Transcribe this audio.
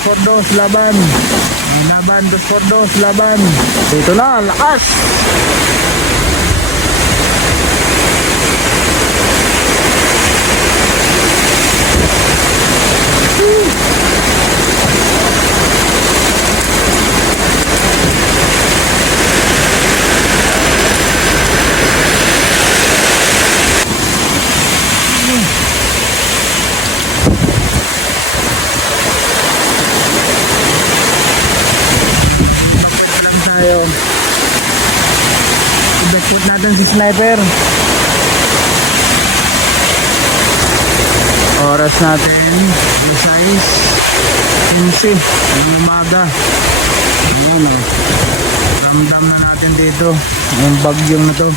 2-4-2, laban. Laban, 2-4-2, laban. Dito na, lakas. Tayo. I-backput natin si sniper. Oras natin 6:15 ng umaga. Ayun o. Ramdam na natin dito yung bagyong na to.